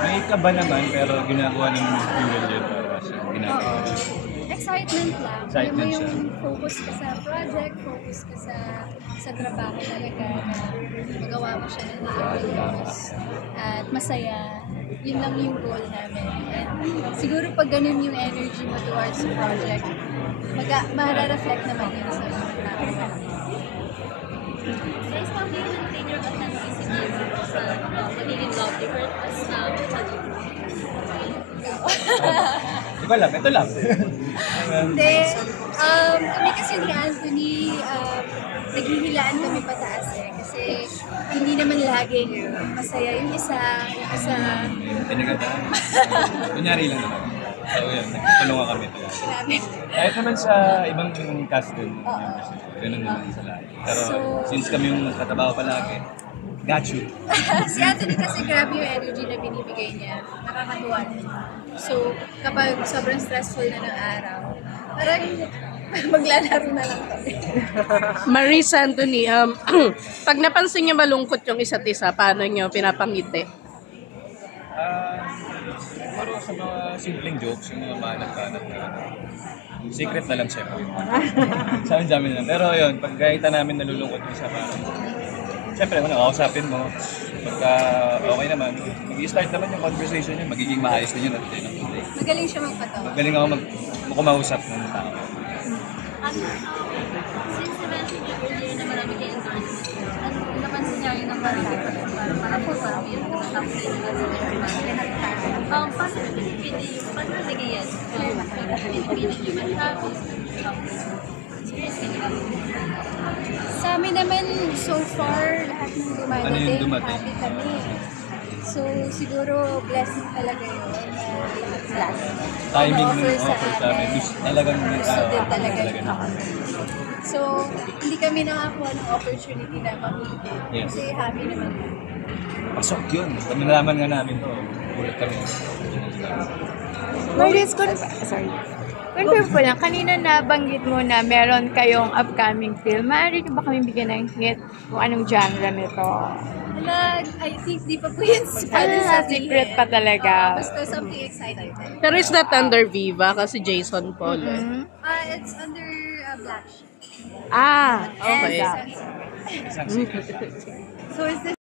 May kaba naman, pero ginagawa ng fuel yun para sa ginagawa. Excitement lang. Excitement Alam mo siya. yung focus ka sa project, focus ka sa trabaho talaga na magawa mo siya ng maayos at masaya. Yun lang yung goal namin. And siguro pag ganun yung energy mo towards the project, marareflect naman yun sa mga tao. Guys, how do you maintain your authenticity sa magiging love different as Di ba lang? Ito lang. Hindi. Kami kasi ni Anthony, naghihilaan kami pataas eh. Kasi hindi naman laging masaya yung isa. Pinagandaan. Kunyari lang naman. So yun, nagtulungan kami talaga. Grabe. Kahit naman sa ibang cast din. Ganun naman sa lahat. Pero since kami yung nagtatrabaho palagi, got you. Si Anthony kasi grabe yung energy na binibigay niya. Nakakatuwa niya. So, kapag sobrang stressful na ng araw, parang maglalaro na lang kami. Maris Anthony, pag napansin niyo malungkot yung isa't isa, paano niyo pinapangiti? Siguro sa mga simpleng jokes, yung mga banat-banat na secret na lang siyempre. Sa amin dami lang. Pero yun, pag kahit namin nalulungkot yung isa parang siyempre, nakausapin mo. Pagka okay naman, mag-i-start naman yung conversation yun, magiging maayos din yun at the end of the day. Magaling siya magpatawa. Magaling ako kumausap ng tao. since na-mention niyo earlier na marami kayo endorsements, napansin niya yung parang for parang yun, tapos yun na sa paano pinipili yung, paano nalagay yan? Pinipili yung tapos, experience ka nila. Sa amin naman, so far, lahat ng dumadating, Ano yung dumating? happy kami. So, siguro, blessing talaga yun. Lahat Timing ng offer offer sa amin. Talagang gusto din talaga yun. talaga. So, hindi kami nakakuha ng opportunity na mamili. Yes. Kasi happy naman. Pasok yun. Pag nalaman nga namin to, ulit kami. Maris, confirm ko lang, kanina nabanggit mo na meron kayong upcoming film. Maaari niyo ba kami bigyan ng hint kung anong genre nito? I think di pa po yan Secret pa talaga. Basta something exciting. Pero is that under Viva kasi Jason Paul. It's under Black Sheep. Ah, okay. And Sunset. Isang secret. So is this